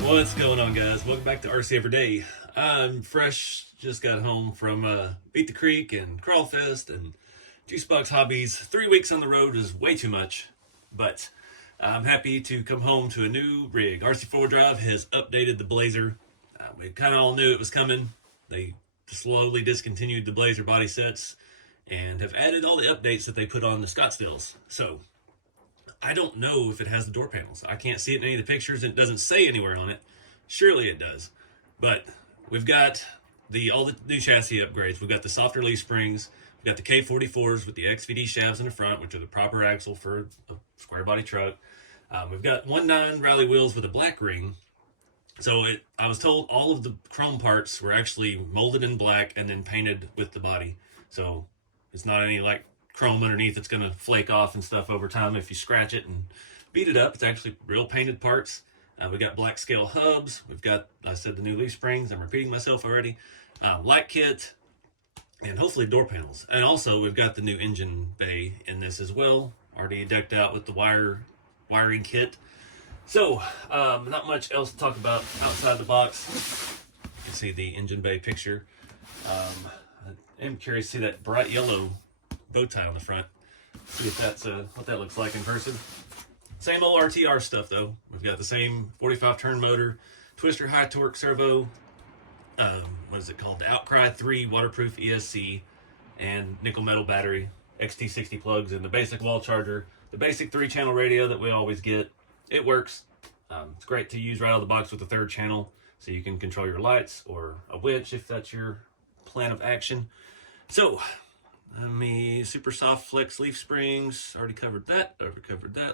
What's going on, guys? Welcome back to RC4wd. I'm fresh, just got home from Beat the Creek and Crawlfest and Juicebox Hobbies. 3 weeks on the road is way too much, but I'm happy to come home to a new rig. RC4 Drive has updated the Blazer. We kind of all knew it was coming. They slowly discontinued the Blazer body sets and have added all the updates that they put on the Scottsdales. So I don't know if it has the door panels. I can't see it in any of the pictures. It doesn't say anywhere on it. Surely it does. But we've got all the new chassis upgrades. We've got the softer leaf springs. We've got the K44s with the XVD shafts in the front, which are the proper axle for a square body truck. We've got 1.9 rally wheels with a black ring. So I was told all of the chrome parts were actually molded in black and then painted with the body. So it's not any like chrome underneath that's going to flake off and stuff over time if you scratch it and beat it up. It's actually real painted parts. We've got black scale hubs. We've got, I said, the new leaf springs. I'm repeating myself already. Light kit and hopefully door panels. And also we've got the new engine bay in this as well. Already decked out with the wiring kit. So not much else to talk about outside the box. You can see the engine bay picture. I am curious to see that bright yellow bow tie on the front. See if that's what that looks like in person. Same old RTR stuff though. We've got the same 45 turn motor, twister high torque servo. What is it called? The Outcry 3 waterproof ESC and nickel metal battery, XT60 plugs, and the basic wall charger. The basic 3-channel radio that we always get. It works. It's great to use right out of the box with the 3rd channel, so you can control your lights or a winch if that's your plan of action. So, super soft flex leaf springs. Already covered that.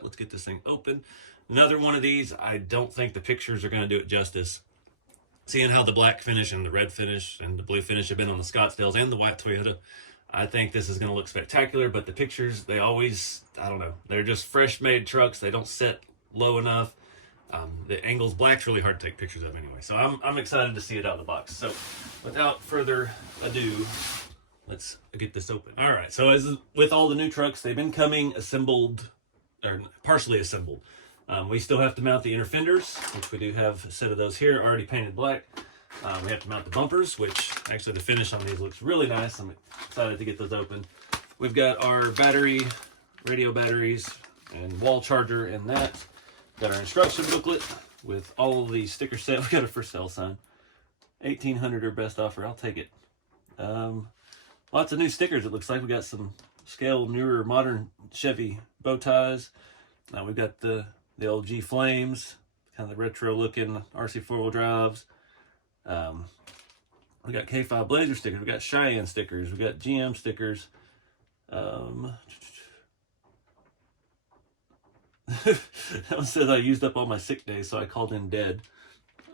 Let's get this thing open. Another one of these. I don't think the pictures are going to do it justice. Seeing how the black finish and the red finish and the blue finish have been on the Scottsdales and the white Toyota, I think this is going to look spectacular. But the pictures, they always, I don't know, they're just fresh made trucks. They don't set low enough. The angles black's really hard to take pictures of anyway. So I'm excited to see it out of the box. So without further ado, let's get this open. All right, so as with all the new trucks, they've been coming assembled, or partially assembled. We still have to mount the inner fenders, which we do have a set of those here, already painted black. We have to mount the bumpers, which actually the finish on these looks really nice. I'm excited to get those open. We've got our radio batteries, and wall charger in that. Got our instruction booklet with all of the sticker set. We got a for sale sign. 1800 or best offer, I'll take it. Lots of new stickers, it looks like. We got some scale, newer, modern Chevy bow ties. We've got the old G Flames, kind of the retro looking RC4wd drives. We got K5 Blazer stickers. We got Cheyenne stickers. We got GM stickers. That one says I used up all my sick days, so I called in dead.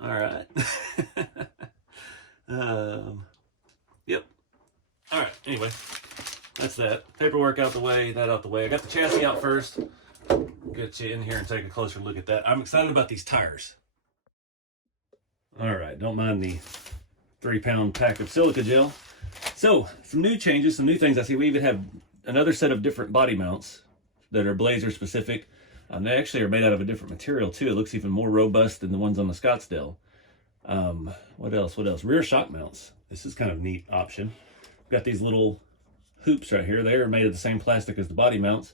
All right. Yep. All right, anyway, that's that. Paperwork out the way, that out the way. I got the chassis out first. Get you in here and take a closer look at that. I'm excited about these tires. All right, don't mind the 3-pound pack of silica gel. So, some new changes, some new things. I see we even have another set of different body mounts that are Blazer specific. They actually are made out of a different material too. It looks even more robust than the ones on the Scottsdale. What else? Rear shock mounts. This is kind of a neat option. We've got these little hoops right here. They are made of the same plastic as the body mounts.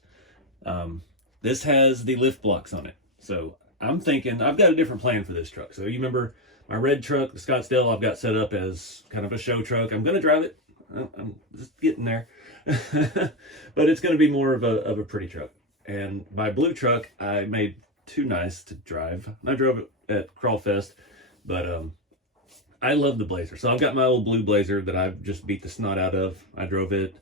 This has the lift blocks on it. So I'm thinking, I've got a different plan for this truck. So you remember my red truck, the Scottsdale, I've got set up as kind of a show truck. I'm going to drive it. I'm just getting there. But it's going to be more of a pretty truck. And my blue truck, I made too nice to drive. I drove it at Crawlfest, but I love the Blazer. So I've got my old blue Blazer that I've just beat the snot out of. I drove it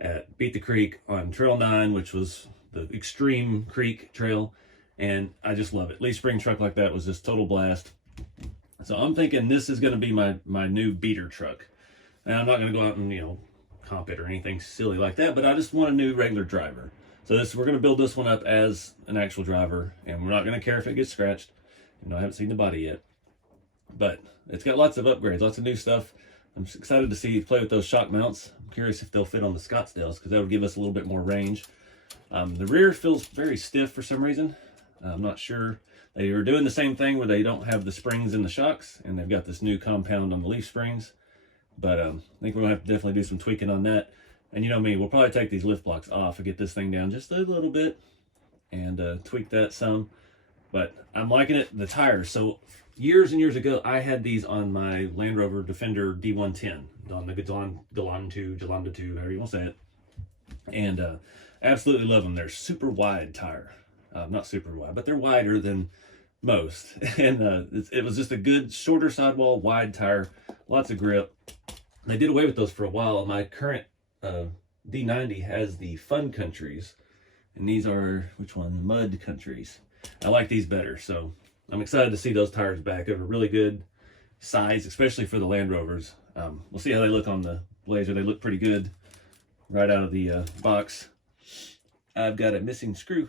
at Beat the Creek on Trail 9, which was the extreme creek trail, and I just love it. Leaf spring truck like that was just total blast. So I'm thinking this is going to be my new beater truck. And I'm not going to go out and, comp it or anything silly like that, but I just want a new regular driver. So we're going to build this one up as an actual driver, and we're not going to care if it gets scratched. I haven't seen the body yet, but it's got lots of upgrades, lots of new stuff. I'm excited to play with those shock mounts. I'm curious if they'll fit on the Scottsdales, because that would give us a little bit more range. The rear feels very stiff for some reason. I'm not sure. They were doing the same thing where they don't have the springs in the shocks, and they've got this new compound on the leaf springs. But I think we're gonna have to definitely do some tweaking on that. And you know me, we'll probably take these lift blocks off and get this thing down just a little bit and tweak that some. But I'm liking it. The tires. So years and years ago, I had these on my Land Rover Defender D110, on the Galan 2, however you want to say it. And absolutely love them. They're super wide tire. Not super wide, but they're wider than most. And it was just a good shorter sidewall, wide tire, lots of grip. They did away with those for a while. My current D90 has the Fun Countries, and these are, which one? Mud Countries. I like these better, so I'm excited to see those tires back. They're a really good size, especially for the Land Rovers. We'll see how they look on the Blazer. They look pretty good right out of the box. I've got a missing screw.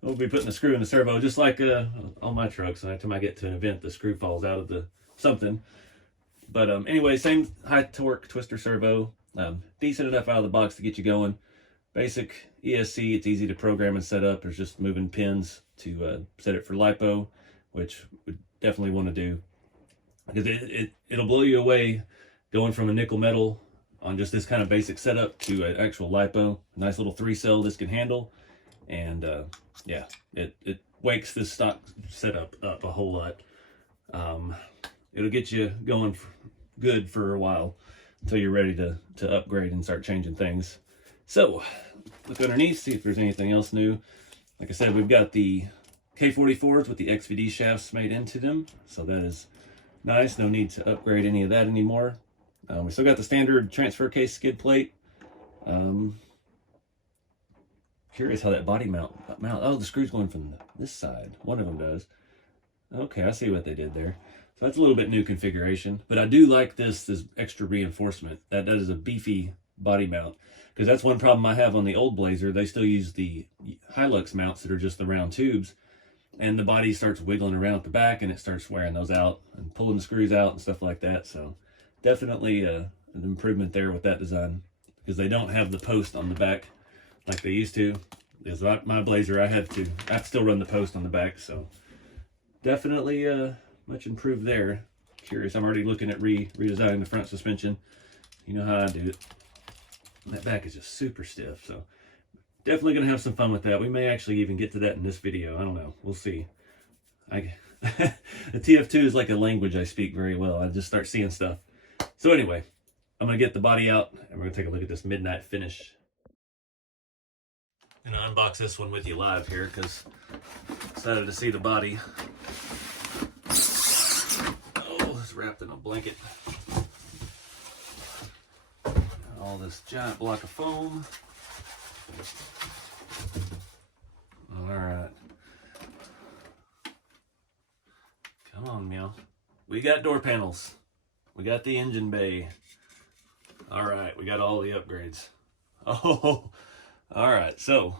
We'll be putting a screw in the servo, just like on my trucks. Every time I get to an event, the screw falls out of the something. But anyway, same high torque twister servo. Decent enough out of the box to get you going. Basic ESC, it's easy to program and set up. There's just moving pins to set it for LiPo, which we definitely want to do. Because it'll blow you away going from a nickel metal on just this kind of basic setup to an actual LiPo. A nice little 3-cell this can handle. And yeah, it wakes this stock setup up a whole lot. It'll get you going good for a while until you're ready to upgrade and start changing things. So look underneath, see if there's anything else new. Like I said, we've got the K44s with the XVD shafts made into them. So that is nice. No need to upgrade any of that anymore. We still got the standard transfer case skid plate. Curious how that body mount. Oh, the screw's going from this side. One of them does. Okay, I see what they did there. So that's a little bit new configuration. But I do like this extra reinforcement. That is a beefy body mount. Because that's one problem I have on the old Blazer. They still use the Hilux mounts that are just the round tubes. And the body starts wiggling around at the back and it starts wearing those out and pulling the screws out and stuff like that. So definitely an improvement there with that design. Because they don't have the post on the back like they used to. Because my Blazer, I have to still run the post on the back. So definitely much improved there. Curious, I'm already looking at redesigning the front suspension. You know how I do it. That back is just super stiff, so definitely going to have some fun with that. We may actually even get to that in this video. I don't know. We'll see. The TF2 is like a language I speak very well. I just start seeing stuff. So anyway, I'm going to get the body out, and we're going to take a look at this midnight finish. And I'll unbox this one with you live here, because I'm excited to see the body. Oh, it's wrapped in a blanket. All this giant block of foam. All right. Come on, meow. We got door panels. We got the engine bay. All right, we got all the upgrades. Oh, all right. So,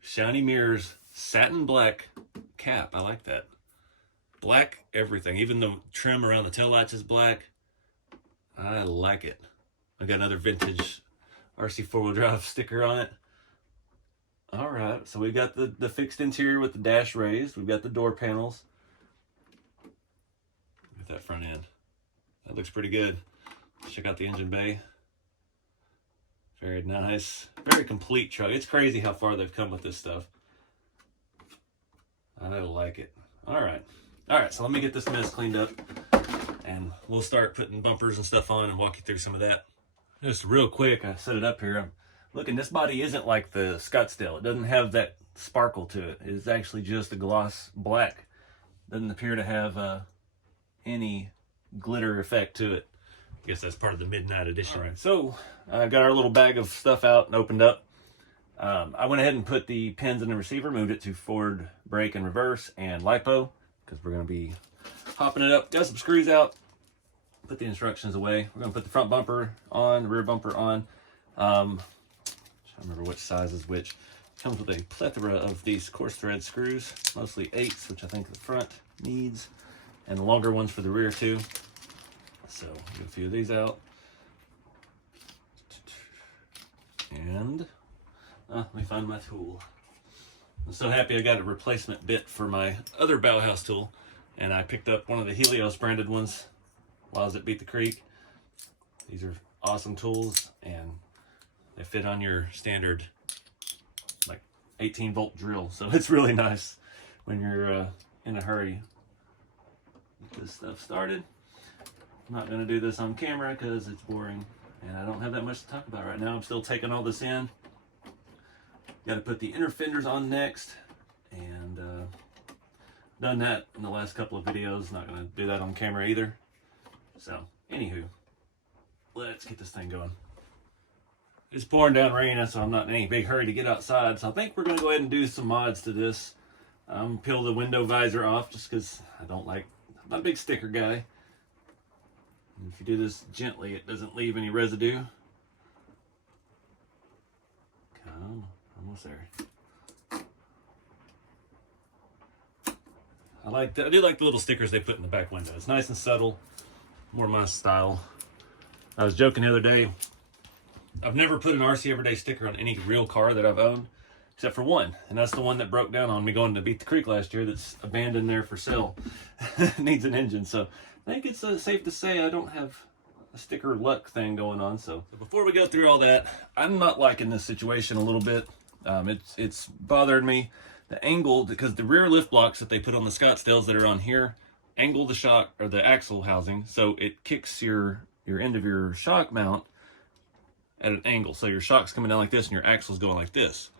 shiny mirrors, satin black cap. I like that. Black everything. Even the trim around the taillights is black. I like it. I got another vintage RC4wd Drive sticker on it. All right, so we got the fixed interior with the dash raised. We've got the door panels. Look at that front end. That looks pretty good. Check out the engine bay. Very nice. Very complete truck. It's crazy how far they've come with this stuff. I like it. All right. All right, so let me get this mess cleaned up, and we'll start putting bumpers and stuff on and walk you through some of that. Just real quick, I set it up here. I'm looking, this body isn't like the Scottsdale. It doesn't have that sparkle to it. It's actually just a gloss black. Doesn't appear to have any glitter effect to it. I guess that's part of the midnight edition. All right, so I got our little bag of stuff out and opened up. I went ahead and put the pins in the receiver, moved it to forward, brake, and reverse, and LiPo, because we're going to be hopping it up. Got some screws out. Put the instructions away. We're going to put the front bumper on, the rear bumper on. I don't remember which size is which. Comes with a plethora of these coarse thread screws, mostly 8s, which I think the front needs, and the longer ones for the rear too. So get a few of these out. And let me find my tool. I'm so happy I got a replacement bit for my other Bauhaus tool, and I picked up one of the Helios branded ones while I was at Beat the Creek. These are awesome tools, and they fit on your standard like 18-volt drill, so it's really nice when you're in a hurry. Get this stuff started. I'm not going to do this on camera because it's boring and I don't have that much to talk about right now. I'm still taking all this in. Got to put the inner fenders on next, and done that in the last couple of videos. Not going to do that on camera either. So anywho, let's get this thing going. It's pouring down rain, so I'm not in any big hurry to get outside, so I think we're going to go ahead and do some mods to this. Peel the window visor off just because I'm not a big sticker guy. And if you do this gently, it doesn't leave any residue. Come, almost there. I do like the little stickers they put in the back window. It's nice and subtle, more my style. I was joking the other day, I've never put an RC Everyday sticker on any real car that I've owned, except for one, and that's the one that broke down on me going to Beat the Creek last year that's abandoned there for sale. Needs an engine, so I think it's safe to say I don't have a sticker luck thing going on. So before we go through all that, I'm not liking this situation a little bit. It's bothered me. The angle, because the rear lift blocks that they put on the Scottsdales that are on here angle the shock or the axle housing, so it kicks your end of your shock mount at an angle. So your shock's coming down like this and your axle's going like this.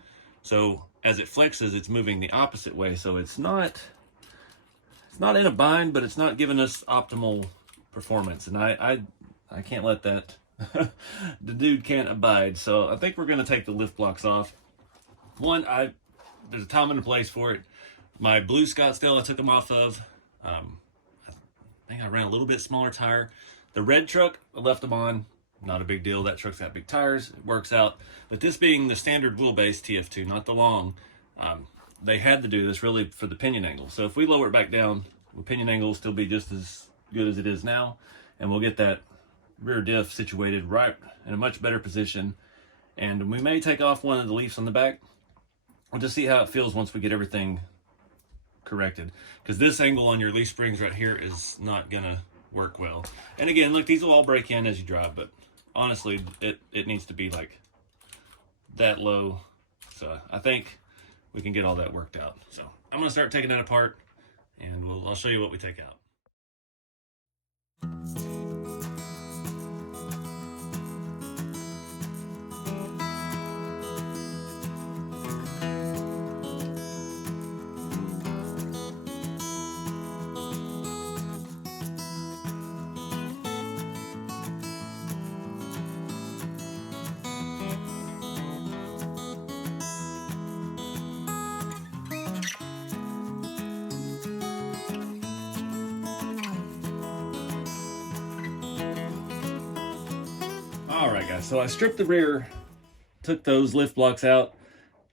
So as it flexes, it's moving the opposite way. So it's not in a bind, but it's not giving us optimal performance. And I can't let that, the dude can't abide. So I think we're going to take the lift blocks off. One, there's a time and a place for it. My blue Scottsdale I took them off of. I think I ran a little bit smaller tire. The red truck, I left them on. Not a big deal. That truck's got big tires. It works out. But this being the standard wheelbase TF2, not the long, they had to do this really for the pinion angle. So if we lower it back down, the pinion angle will still be just as good as it is now. And we'll get that rear diff situated right in a much better position. And we may take off one of the leaves on the back. We'll just see how it feels once we get everything corrected. Because this angle on your leaf springs right here is not going to work well. And again, look, these will all break in as you drive, but honestly, it needs to be like that low. So I think we can get all that worked out. So I'm going to start taking that apart, and I'll show you what we take out. Alright guys, so I stripped the rear, took those lift blocks out,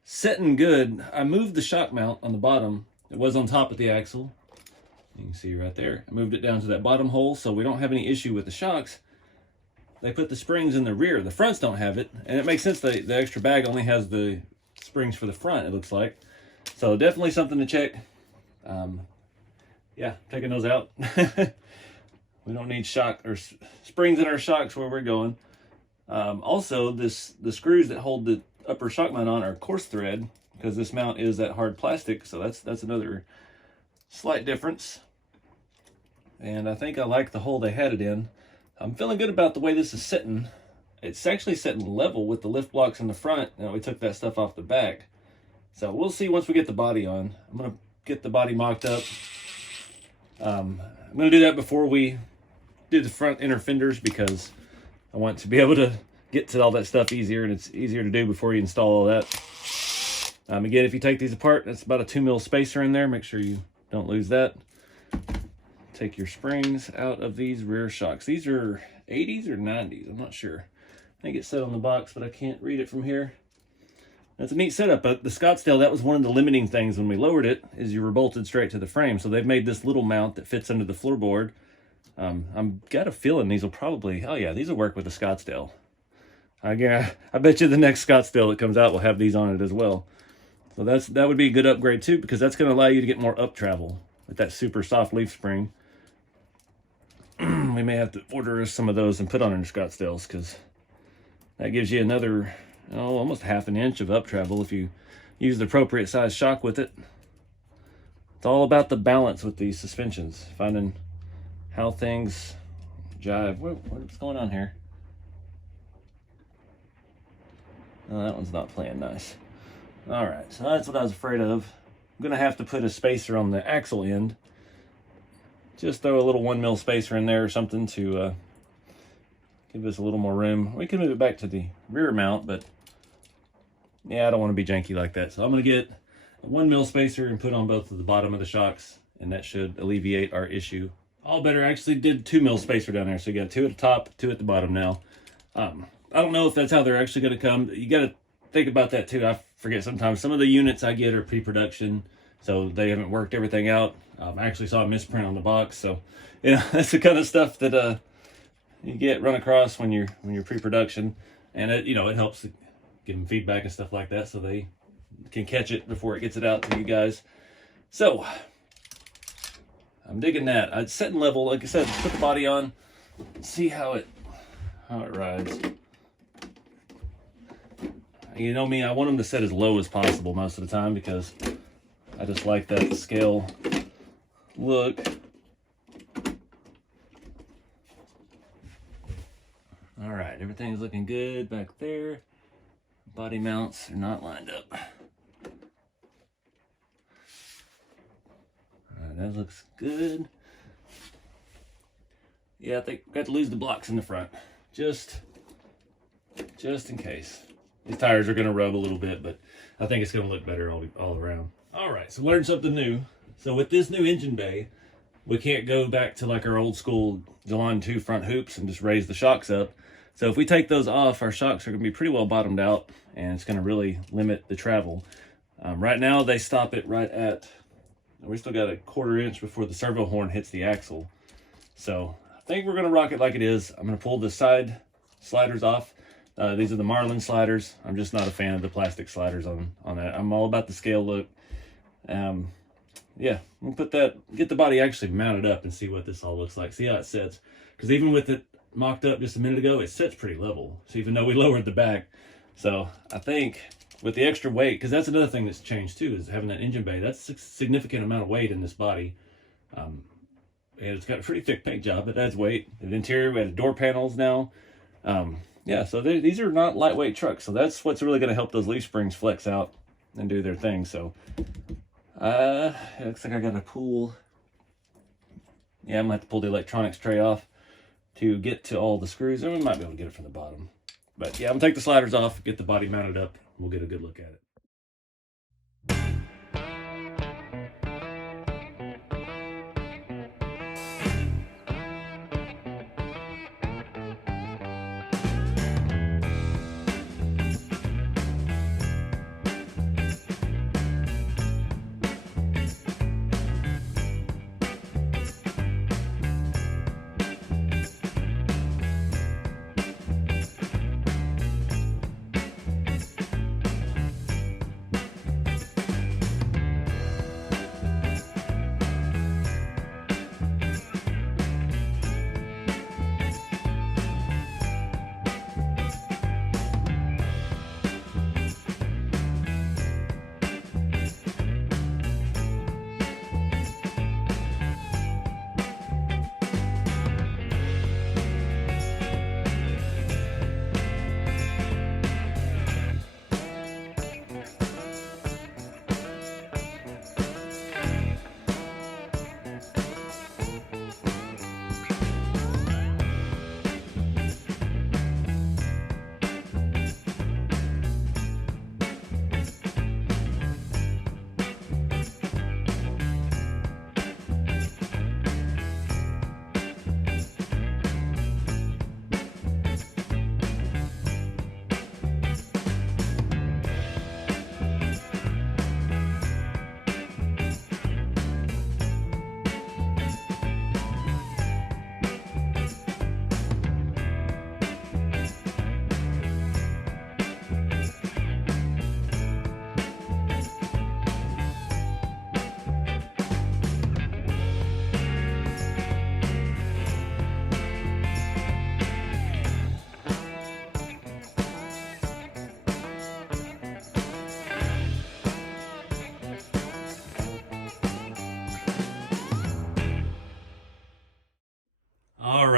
setting good. I moved the shock mount on the bottom. It was on top of the axle. You can see right there. I moved it down to that bottom hole so we don't have any issue with the shocks. They put the springs in the rear. The fronts don't have it, and it makes sense the extra bag only has the springs for the front, it looks like. So definitely something to check. Yeah, taking those out. We don't need shock or springs in our shocks where we're going. Also, the screws that hold the upper shock mount on are coarse thread because this mount is that hard plastic, so that's another slight difference. And I think I like the hole they had it in. I'm feeling good about the way this is sitting. It's actually sitting level with the lift blocks in the front, and we took that stuff off the back. So we'll see once we get the body on. I'm going to get the body mocked up. I'm going to do that before we do the front inner fenders because I want to be able to get to all that stuff easier, and it's easier to do before you install all that. Again, if you take these apart, that's about a 2 mil spacer in there. Make sure you don't lose that. Take your springs out of these rear shocks. These are 80s or 90s, I'm not sure. I think it said on the box, but I can't read it from here. That's a neat setup, but the Scottsdale, that was one of the limiting things when we lowered it, is you were bolted straight to the frame. So they've made this little mount that fits under the floorboard. I've got a feeling these will probably, oh yeah, these will work with the Scottsdale. I bet you the next Scottsdale that comes out will have these on it as well. So that would be a good upgrade too, because that's going to allow you to get more up travel with that super soft leaf spring. We may have to order some of those and put on our Scottsdales, because that gives you another, almost half an inch of up travel if you use the appropriate size shock with it. It's all about the balance with these suspensions, finding how things jive. What's going on here? Oh, that one's not playing nice. All right, so that's what I was afraid of. I'm gonna have to put a spacer on the axle end. Just throw a little 1 mil spacer in there or something to give us a little more room. We can move it back to the rear mount, but yeah, I don't want to be janky like that. So I'm gonna get a 1 mil spacer and put on both of the bottom of the shocks, and that should alleviate our issue. All better. I actually did 2 mil spacer down there, so you got 2 at the top, 2 at the bottom now. I don't know if that's how they're actually gonna come. You gotta think about that too. I forget sometimes. Some of the units I get are pre-production, so they haven't worked everything out. I actually saw a misprint on the box, so that's the kind of stuff that you run across when you're pre-production, and it helps give them feedback and stuff like that, so they can catch it before it gets it out to you guys. So I'm digging that. I'd set and level, like I said, put the body on, see how it rides. You know me, I want them to set as low as possible most of the time, because I just like that scale look. All right, everything's looking good back there. Body mounts are not lined up. All right, that looks good. Yeah, I think we got to lose the blocks in the front, just in case. These tires are going to rub a little bit, but I think it's going to look better all around. All right, so learn something new. So with this new engine bay, we can't go back to like our old school Delon 2 front hoops and just raise the shocks up. So if we take those off, our shocks are going to be pretty well bottomed out, and it's going to really limit the travel. Right now, they stop it right at, we still got a 1/4 inch before the servo horn hits the axle. So I think we're going to rock it like it is. I'm going to pull the side sliders off. These are the Marlin sliders. I'm just not a fan of the plastic sliders on that. I'm all about the scale look. Yeah, we'll put that, get the body actually mounted up and see what this all looks like. See how it sets. Because even with it mocked up just a minute ago, it sets pretty level. So even though we lowered the back. So I think with the extra weight, because that's another thing that's changed too, is having that engine bay. That's a significant amount of weight in this body. And it's got a pretty thick paint job. It adds weight. The interior, we have door panels now. Yeah, so these are not lightweight trucks. So that's what's really going to help those leaf springs flex out and do their thing. So it looks like I got to pull. Yeah, I'm going to have to pull the electronics tray off to get to all the screws. Or we might be able to get it from the bottom. But yeah, I'm going to take the sliders off, get the body mounted up. We'll get a good look at it.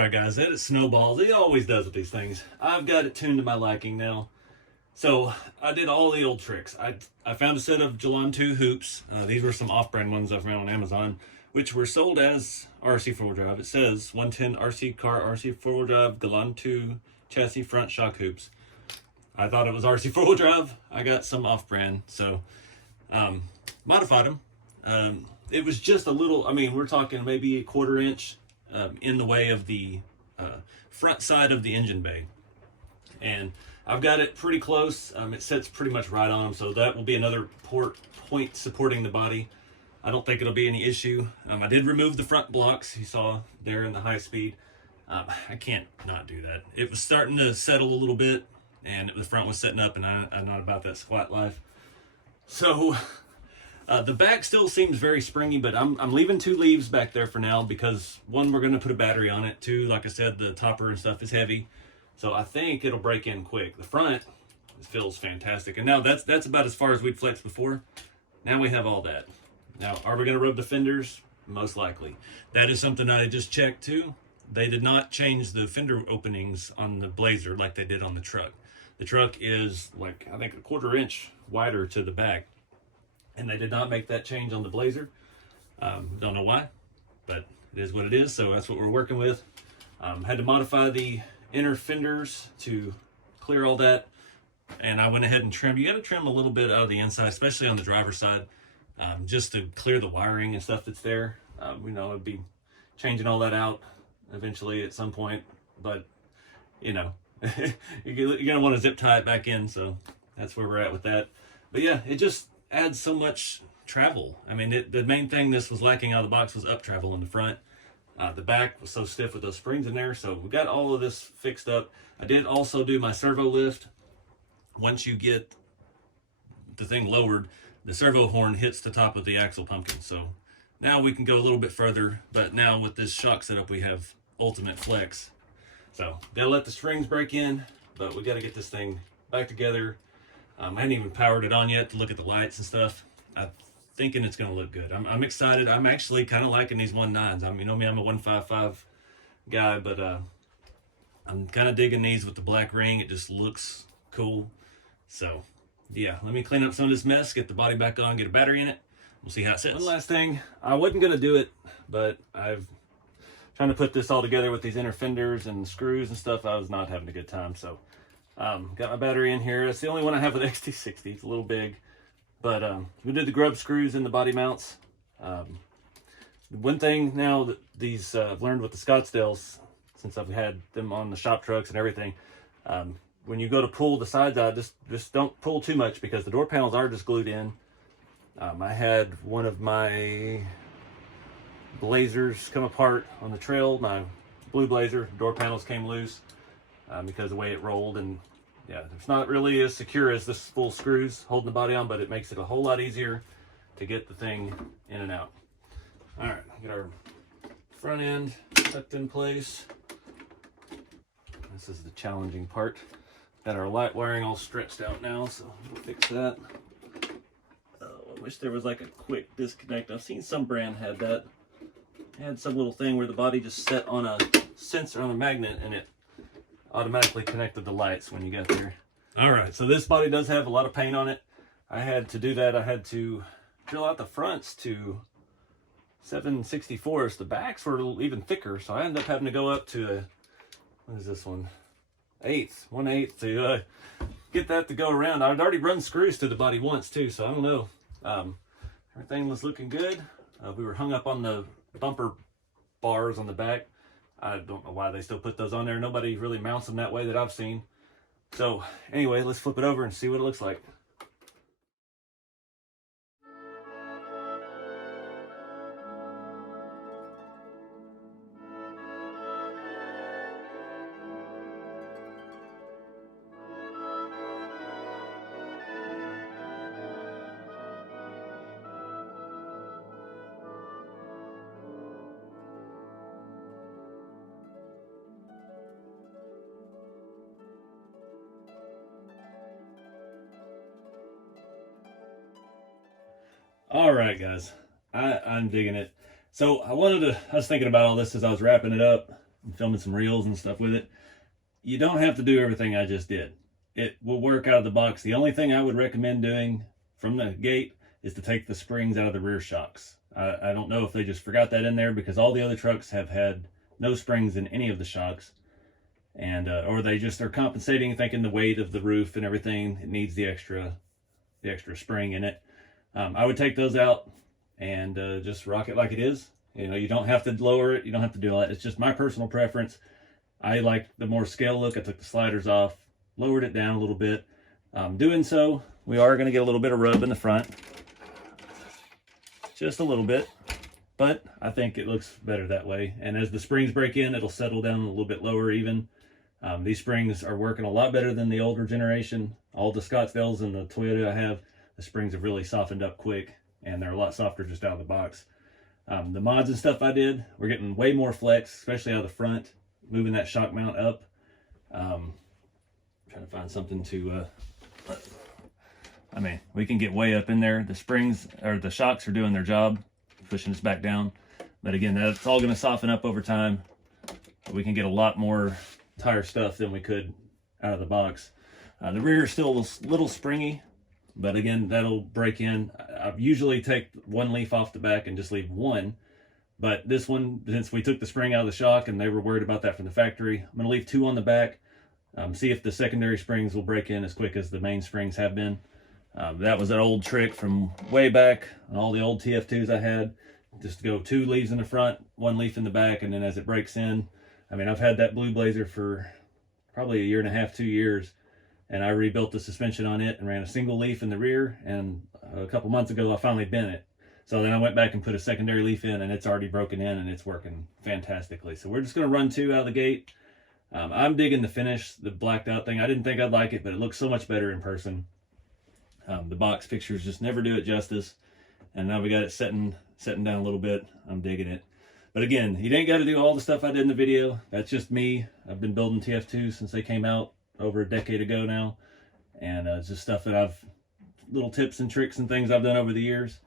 Alright guys, it snowballs. It always does with these things. I've got it tuned to my liking now. So I did all the old tricks. I found a set of Galantu hoops. These were some off-brand ones I found on Amazon, which were sold as RC4wd drive. It says 110 RC car RC4wd drive Galantu chassis front shock hoops. I thought it was RC4wd drive. I got some off-brand, so modified them. It was just a little, I mean, we're talking maybe a 1/4 inch in the way of the front side of the engine bay. And I've got it pretty close. It sits pretty much right on them, so that will be another point supporting the body. I don't think it'll be any issue. I did remove the front blocks you saw there in the high speed. I can't not do that. It was starting to settle a little bit, and the front was setting up, and I'm not about that squat life. So the back still seems very springy, but I'm leaving 2 leaves back there for now because 1, we're going to put a battery on it. 2, like I said, the topper and stuff is heavy, so I think it'll break in quick. The front feels fantastic, and now that's about as far as we'd flex before. Now we have all that. Now, are we going to rub the fenders? Most likely. That is something I just checked too. They did not change the fender openings on the Blazer like they did on the truck. The truck is like, I think, a 1/4 inch wider to the back, and they did not make that change on the Blazer. Don't know why, but it is what it is, so that's what we're working with. Had to modify the inner fenders to clear all that, and I went ahead and trimmed. You got to trim a little bit out of the inside, especially on the driver's side, just to clear the wiring and stuff that's there. You know, it'd be changing all that out eventually at some point, but you know, you're gonna want to zip tie it back in, so that's where we're at with that. But yeah, it just adds so much travel. I mean, the main thing this was lacking out of the box was up travel in the front. The back was so stiff with those springs in there, so we got all of this fixed up. I did also do my servo lift. Once you get the thing lowered, the servo horn hits the top of the axle pumpkin, so now we can go a little bit further, but now with this shock setup we have ultimate flex. So gotta let the springs break in, but we gotta get this thing back together. I hadn't even powered it on yet to look at the lights and stuff. I'm thinking it's gonna look good. I'm excited. I'm actually kind of liking these 1.9s. You know me, I'm a 1.55 guy, but I'm kind of digging these with the black ring. It just looks cool. So yeah, let me clean up some of this mess, get the body back on, get a battery in it. We'll see how it sits. One last thing, I wasn't gonna do it, but I've trying to put this all together with these inner fenders and screws and stuff. I was not having a good time, so got my battery in here. It's the only one I have with XT60. It's a little big, but we did the grub screws in the body mounts. One thing now that these I've learned with the Scottsdales, since I've had them on the shop trucks and everything, when you go to pull the sides out, just don't pull too much because the door panels are just glued in. I had one of my Blazers come apart on the trail. My blue Blazer door panels came loose because of the way it rolled, and yeah, it's not really as secure as this full screws holding the body on, but it makes it a whole lot easier to get the thing in and out. All right, get our front end tucked in place. This is the challenging part. Got our light wiring all stretched out now, so we'll fix that. I wish there was like a quick disconnect. I've seen some brand had that. It had some little thing where the body just set on a sensor on a magnet and it automatically connected the lights when you got there. All right, so this body does have a lot of paint on it. I had to do that. I had to drill out the fronts to 7/64. The backs were even thicker, so I ended up having to go up to what is this one? 1/8 to get that to go around. I'd already run screws to the body once too, so I don't know. Everything was looking good. We were hung up on the bumper bars on the back. I don't know why they still put those on there. Nobody really mounts them that way that I've seen. So anyway, let's flip it over and see what it looks like. All right, guys, I'm digging it. So I was thinking about all this as I was wrapping it up. and filming some reels and stuff with it. You don't have to do everything I just did. It will work out of the box. The only thing I would recommend doing from the gate is to take the springs out of the rear shocks. I don't know if they just forgot that in there, because all the other trucks have had no springs in any of the shocks, and or they just are compensating, thinking the weight of the roof and everything, it needs the extra spring in it. I would take those out and just rock it like it is. You know, you don't have to lower it, you don't have to do all that. It's just my personal preference. I like the more scale look. I took the sliders off, lowered it down a little bit. Doing so, we are going to get a little bit of rub in the front, just a little bit, but I think it looks better that way. And as the springs break in, it'll settle down a little bit lower even. These springs are working a lot better than the older generation. All the Scottsdales and the Toyota I have, the springs have really softened up quick, and they're a lot softer just out of the box. The mods and stuff I did, we're getting way more flex, especially out of the front, moving that shock mount up. Trying to find something to, I mean, we can get way up in there. The springs, or the shocks, are doing their job, pushing us back down. But again, that's all going to soften up over time. We can get a lot more tire stuff than we could out of the box. The rear is still a little springy, but again, that'll break in. I usually take one leaf off the back and just leave one. But this one, since we took the spring out of the shock and they were worried about that from the factory, I'm going to leave two on the back. See if the secondary springs will break in as quick as the main springs have been. That was an old trick from way back on all the old TF2s I had. Just go two leaves in the front, one leaf in the back, and then as it breaks in, I mean, I've had that Blue Blazer for probably 1.5 years, 2 years, and I rebuilt the suspension on it and ran a single leaf in the rear, and a couple months ago I finally bent it. So then I went back and put a secondary leaf in, and it's already broken in and it's working fantastically. So we're just going to run two out of the gate. I'm digging the finish, the blacked out thing. I didn't think I'd like it, but it looks so much better in person. The box pictures just never do it justice. And now we got it setting down a little bit. I'm digging it. But again, you ain't got to do all the stuff I did in the video. That's just me. I've been building TF2 since they came out over a decade ago now. And it's just stuff that little tips and tricks and things I've done over the years.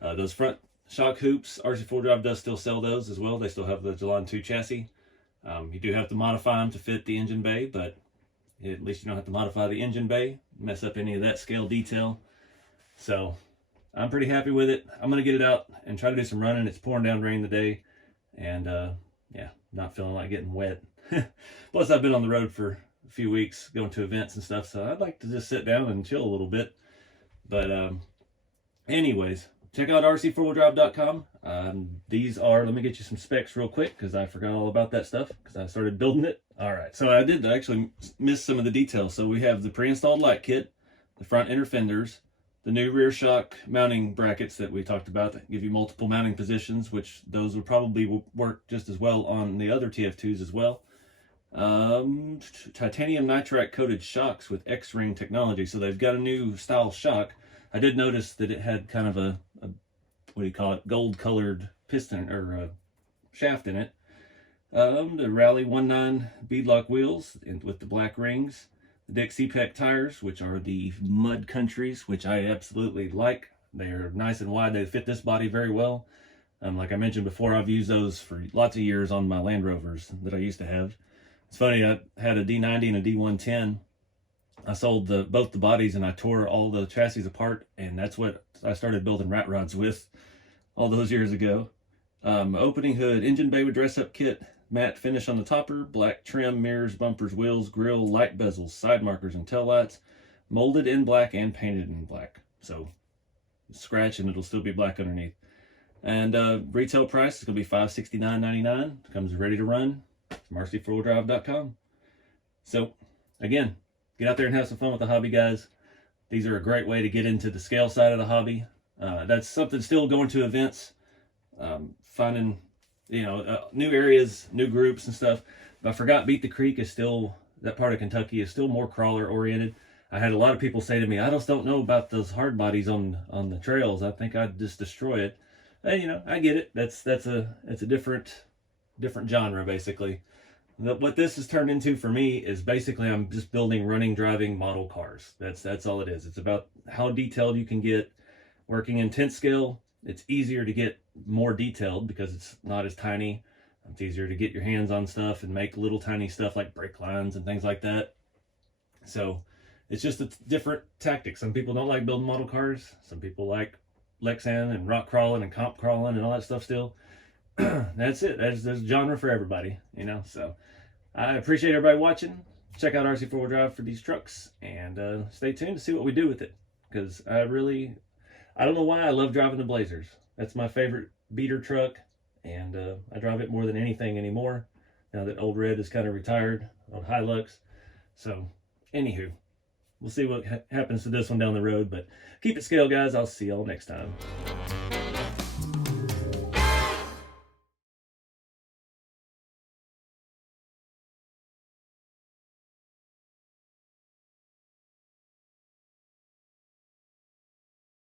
Those front shock hoops, RC4wd does still sell those as well. They still have the Jalon 2 chassis. You do have to modify them to fit the engine bay, but at least you don't have to modify the engine bay, mess up any of that scale detail. So I'm pretty happy with it. I'm going to get it out and try to do some running. It's pouring down rain today, and yeah, not feeling like getting wet. Plus, I've been on the road for a few weeks going to events and stuff, so I'd like to just sit down and chill a little bit. But anyways, check out RC4wd.com. These are, let me get you some specs real quick because I forgot all about that stuff because I started building it. All right, so I did actually miss some of the details. So we have the pre-installed light kit, the front inner fenders, the new rear shock mounting brackets that we talked about that give you multiple mounting positions, which those would probably work just as well on the other TF2s as well. Titanium nitride coated shocks with X-ring technology. So they've got a new style shock. I did notice that it had kind of a what do you call it, gold colored piston or shaft in it. The Rally 19 beadlock wheels with the black rings. The Dixie Peck tires, which are the mud countries, which I absolutely like. They're nice and wide. They fit this body very well. Like I mentioned before, I've used those for lots of years on my Land Rovers that I used to have. It's funny, I had a D90 and a D110. I sold both the bodies and I tore all the chassis apart, and that's what I started building rat rods with all those years ago. Opening hood, engine bay with dress-up kit, matte finish on the topper, black trim, mirrors, bumpers, wheels, grille, light bezels, side markers, and tail lights, molded in black and painted in black. So scratch and it'll still be black underneath. And retail price is going to be $569.99. Comes ready to run from RC4wd.com. So again, get out there and have some fun with the hobby, guys. These are a great way to get into the scale side of the hobby. That's something still going to events, finding, new areas, new groups and stuff. But I forgot Beat the Creek is still, that part of Kentucky is still more crawler oriented. I had a lot of people say to me, I just don't know about those hard bodies on the trails. I think I'd just destroy it. And, I get it. It's a different genre basically. What this has turned into for me is basically I'm just building running, driving model cars. That's all it is. It's about how detailed you can get. Working in 10th scale, it's easier to get more detailed because it's not as tiny. It's easier to get your hands on stuff and make little tiny stuff like brake lines and things like that. So it's just a different tactic. Some people don't like building model cars. Some people like Lexan and rock crawling and comp crawling and all that stuff still. That's it. There's a genre for everybody, you know. So I appreciate everybody watching. Check out RC4wd Drive for these trucks, and stay tuned to see what we do with it. Because I don't know why I love driving the Blazers. That's my favorite beater truck, and I drive it more than anything anymore, now that Old Red is kind of retired on Hilux. So, anywho, we'll see what happens to this one down the road, but keep it scale, guys. I'll see y'all next time.